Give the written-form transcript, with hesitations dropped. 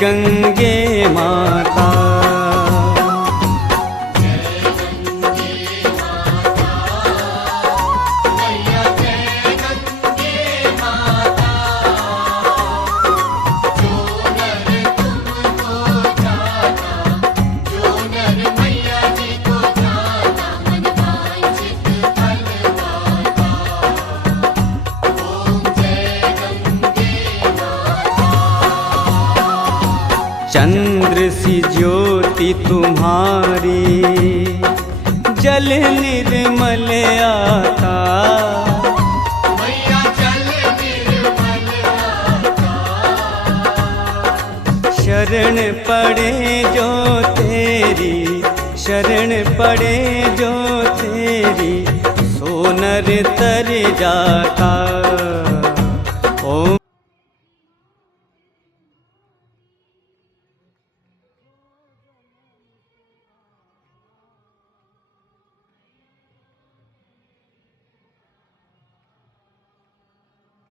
गंगे माता। चंद्र सी ज्योति तुम्हारी जल निर्मल आता, मैया जल निर्मल आता। शरण पड़े जो तेरी, शरण पड़े जो तेरी, सोनर तर जाता।